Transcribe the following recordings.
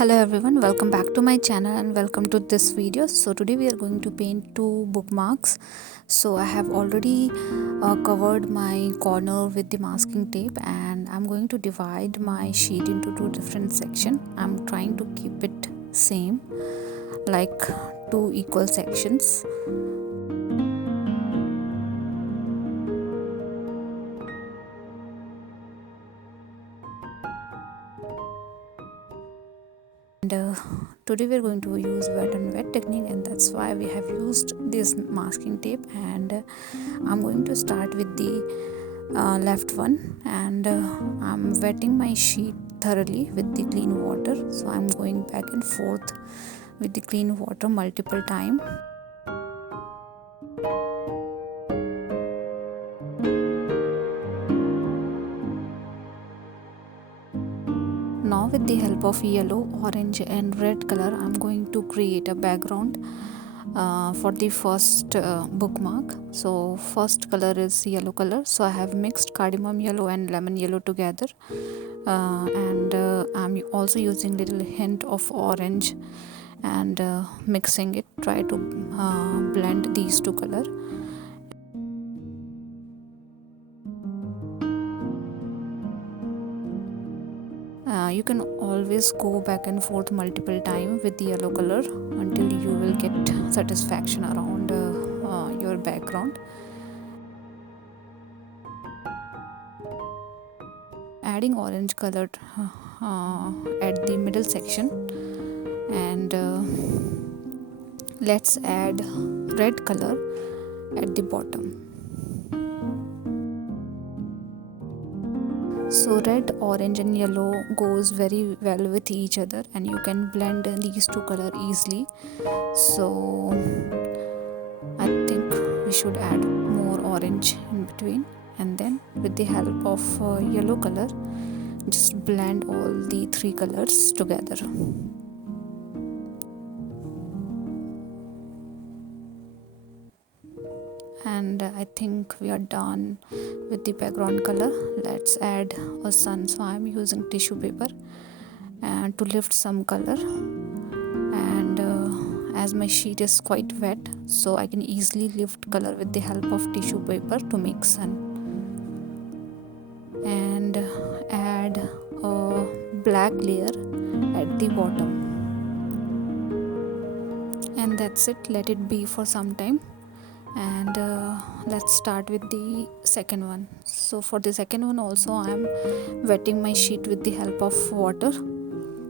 Hello everyone, welcome back to my channel and welcome to this video. So today we are going to paint two bookmarks. So I have already covered my corner with the masking tape and I'm going to divide my sheet into two different sections. I'm trying to keep it same, like two equal sections. And today we are going to use wet and wet technique, and that's why we have used this masking tape. And I'm going to start with the left one, and I'm wetting my sheet thoroughly with the clean water. So I'm going back and forth with the clean water multiple times. Now with the help of yellow, orange and red color, I'm going to create a background for the first bookmark. So first color is yellow color. So I have mixed cadmium yellow and lemon yellow together, and I'm also using little hint of orange and mixing it. Try to blend these two color. You can always go back and forth multiple times with the yellow color until you will get satisfaction around your background. Adding orange color at the middle section, and let's add red color at the bottom. So red, orange and yellow goes very well with each other, and you can blend these two color easily. So I think we should add more orange in between, and then with the help of yellow color just blend all the three colors together. And I think we are done with the background color. Let's add a sun. So I'm using tissue paper and to lift some color, and as my sheet is quite wet, so I can easily lift color with the help of tissue paper to make sun. And add a black layer at the bottom, and that's it. Let it be for some time. And let's start with the second one. So for the second one also I am wetting my sheet with the help of water.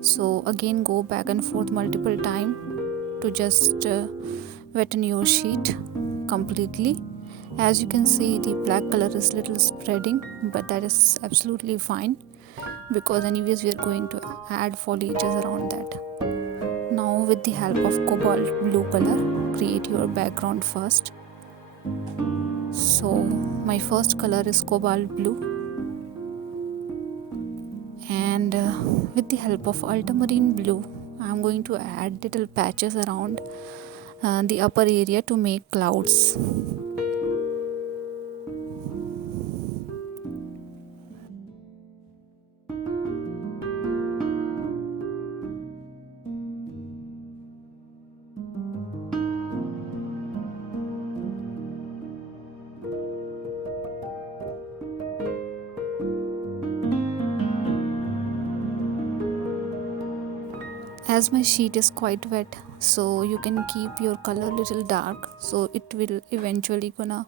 So again go back and forth multiple times to just wetten your sheet completely. As you can see, the black color is little spreading, but that is absolutely fine because anyways we are going to add foliages around that. Now with the help of cobalt blue color, create your background first. So my first color is cobalt blue, and with the help of ultramarine blue I'm going to add little patches around the upper area to make clouds. As my sheet is quite wet, so you can keep your color little dark, so it will eventually gonna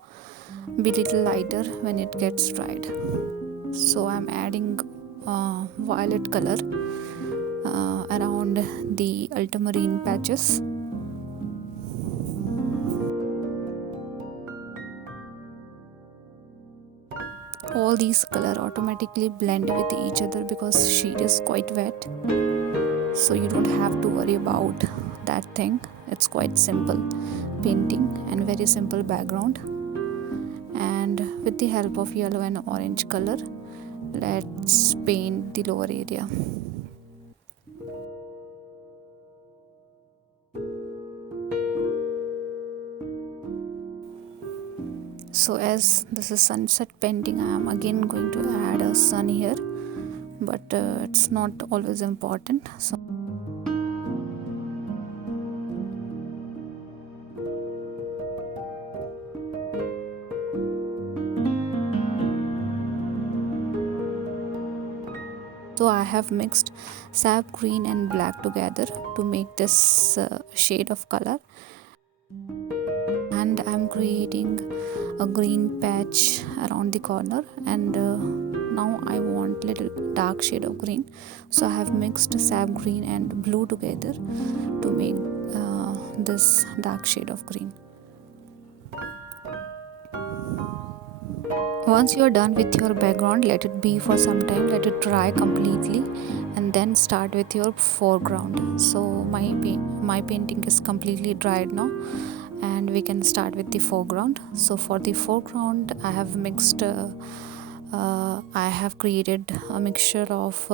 be little lighter when it gets dried. So I'm adding violet color around the ultramarine patches. All these color automatically blend with each other because sheet is quite wet, so you don't have to worry about that thing. It's quite simple painting and very simple background. And with the help of yellow and orange color, let's paint the lower area. So as this is sunset painting, I am again going to add a sun here, but it's not always important. So So I have mixed sap green and black together to make this shade of color, and I'm creating a green patch around the corner, and now I want little dark shade of green, so I have mixed sap green and blue together to make this dark shade of green. Once you are done with your background, let it be for some time, let it dry completely, and then start with your foreground. So my painting is completely dried now, and we can start with the foreground. So for the foreground, I have mixed I have created a mixture of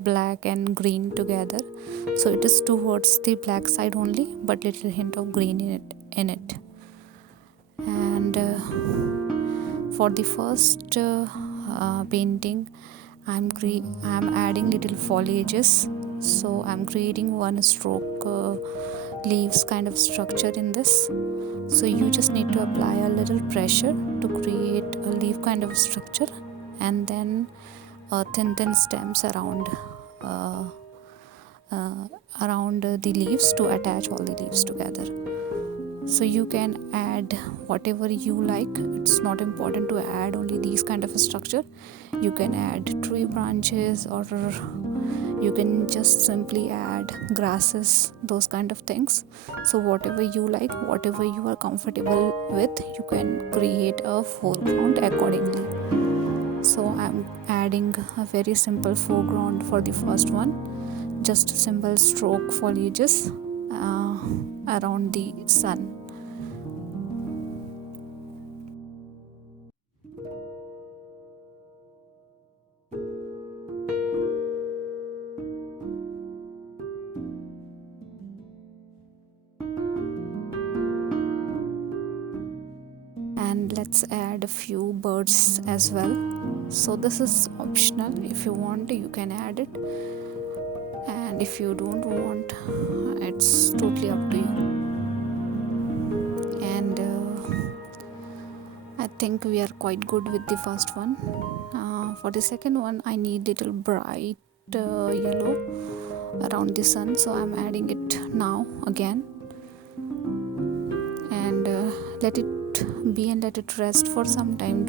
black and green together, so it is towards the black side only, but little hint of green in it. And for the first painting, I'm adding little foliages, so I'm creating one stroke leaves kind of structure in this. So you just need to apply a little pressure to create a leaf kind of structure, and then thin stems around the leaves to attach all the leaves together. So you can add whatever you like. It's not important to add only these kind of a structure. You can add tree branches, or you can just simply add grasses, those kind of things. So whatever you like, whatever you are comfortable with, you can create a foreground accordingly. So I'm adding a very simple foreground for the first one, just simple stroke foliages around the sun. And let's add a few birds as well. So this is optional. If you want, you can add it, and if you don't want, it's totally up to you. And I think we are quite good with the first one. For the second one, I need little bright yellow around the sun, so I'm adding it now again, and let it be and let it rest for some time.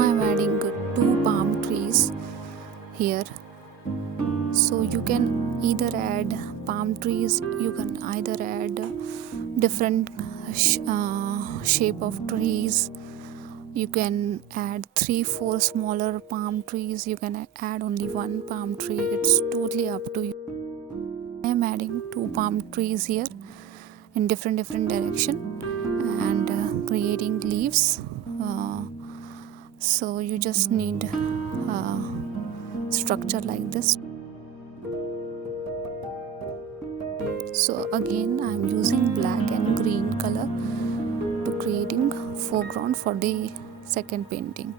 I'm adding 2 palm trees here. So you can either add palm trees, you can either add different shape of trees, you can add 3-4 smaller palm trees, you can add only 1 palm tree. It's totally up to you. I am adding 2 palm trees here in different direction, and creating leaves. So you just need structure like this. So again, I'm using black and green color to creating foreground for the second painting.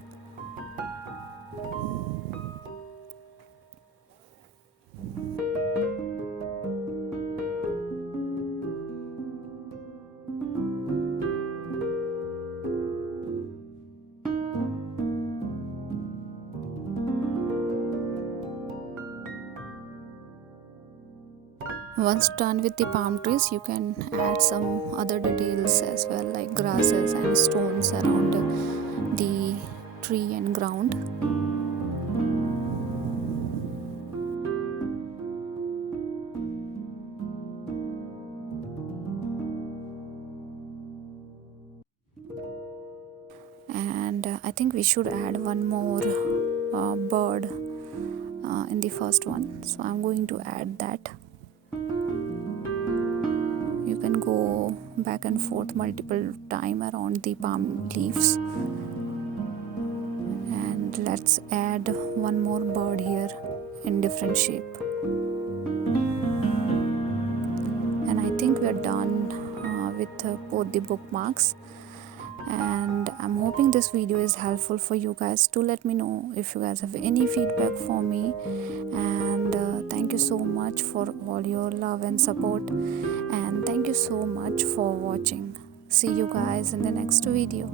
Once done with the palm trees, you can add some other details as well, like grasses and stones around the tree and ground. And I think we should add one more bird in the first one, so I'm going to add that. You can go back and forth multiple time around the palm leaves, and let's add one more bird here in different shape. And I think we are done with both the bookmarks, and I'm hoping hoping this video is helpful for you guys. To let me know if you guys have any feedback for me, and thank you so much for all your love and support, and thank you so much for watching. See you guys in the next video.